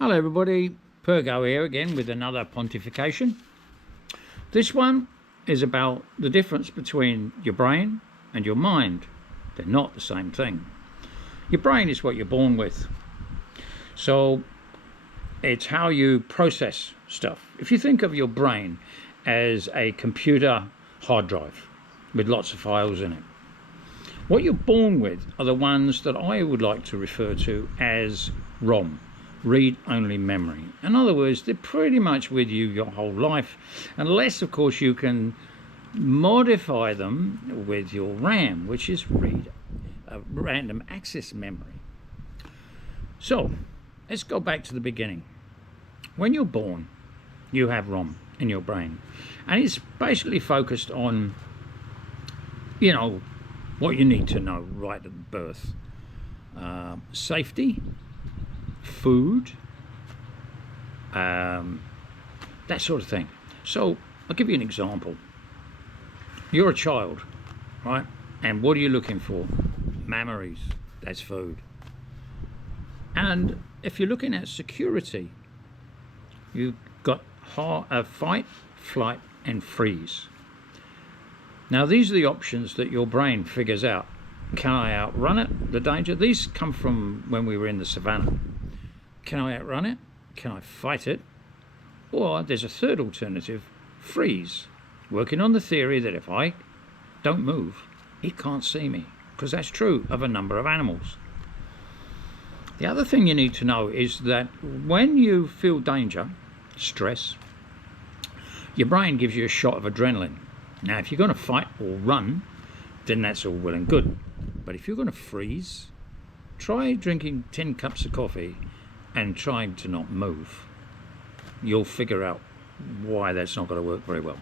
Hello everybody, Pergo here again with another pontification. This one is about the difference between your brain and your mind. They're not the same thing. Your brain is what you're born with. So it's how you process stuff. If you think of your brain as a computer hard drive with lots of files in it, what you're born with are the ones that I would like to refer to as ROM. Read-only memory. In other words, they're pretty much with you your whole life, unless of course you can modify them with your RAM, which is random access memory. So let's go back to the beginning. When you're born, you have ROM in your brain, and it's basically focused on, what you need to know right at birth. Safety, food, that sort of thing. So I'll give you an example. You're a child, right? And what are you looking for? Memories. That's food. And if you're looking at security, you've got fight, flight, and freeze. Now these are the options that your brain figures out. Can I outrun it, the danger? These come from when we were in the savannah. Can I outrun it? Can I fight it? Or there's a third alternative, freeze, working on the theory that if I don't move, it can't see me, because that's true of a number of animals. The other thing you need to know is that when you feel danger, stress, your brain gives you a shot of adrenaline. Now if you're going to fight or run, then that's all well and good. But if you're going to freeze, try drinking 10 cups of coffee and trying to not move. You'll figure out why that's not going to work very well.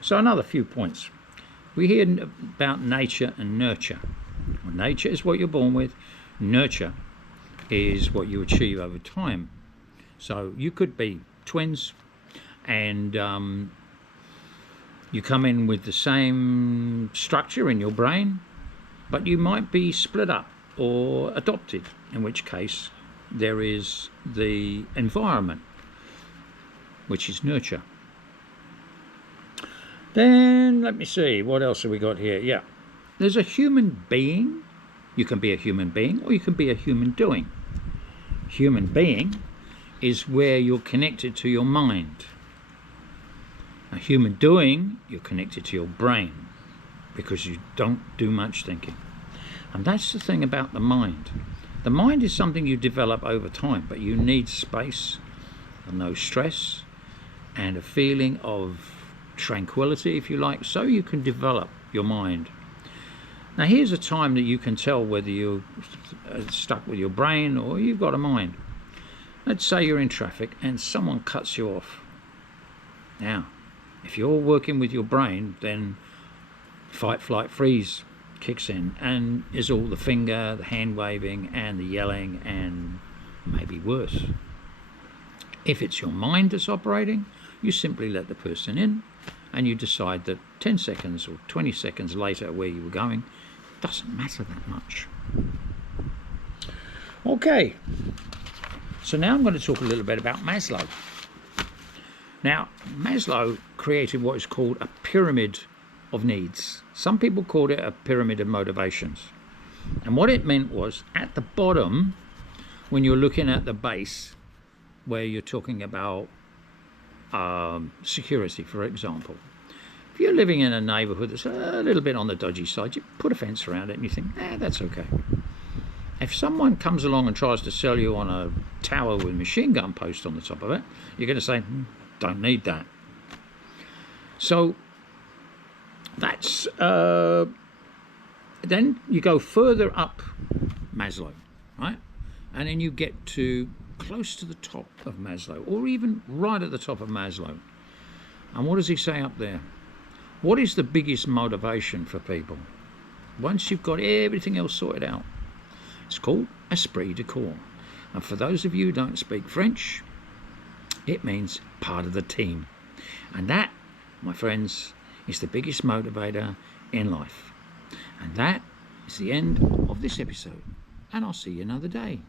So another few points. We hear about nature and nurture. Well, nature is what you're born with. Nurture is what you achieve over time. So you could be twins and you come in with the same structure in your brain, but you might be split up or adopted, in which case there is the environment, which is nurture. Then let me see, what else have we got here? Yeah, there's a human being. You can be a human being or you can be a human doing. Human being is where you're connected to your mind. A human doing, you're connected to your brain because you don't do much thinking. And that's the thing about the mind. The mind is something you develop over time, but you need space and no stress and a feeling of tranquility, if you like, so you can develop your mind. Now here's a time that you can tell whether you're stuck with your brain or you've got a mind. Let's say you're in traffic and someone cuts you off. Now, if you're working with your brain, then fight, flight, freeze kicks in, and is all the finger, the hand waving, and the yelling, and maybe worse. If it's your mind that's operating, you simply let the person in, and you decide that 10 seconds or 20 seconds later where you were going doesn't matter that much. Okay, so now I'm going to talk a little bit about Maslow. Now, Maslow created what is called a pyramid of needs. Some people called it a pyramid of motivations. And what it meant was, at the bottom, when you're looking at the base, where you're talking about security, for example. If you're living in a neighbourhood that's a little bit on the dodgy side, you put a fence around it and you think, that's okay. If someone comes along and tries to sell you on a tower with a machine gun post on the top of it, you're going to say, don't need that. So that's then you go further up Maslow, right? And then you get to close to the top of Maslow, or even right at the top of Maslow. And what does he say up there? What is the biggest motivation for people once you've got everything else sorted out? It's called esprit de corps. And for those of you who don't speak French, it means part of the team. And that, my friends, is the biggest motivator in life. And that is the end of this episode. And I'll see you another day.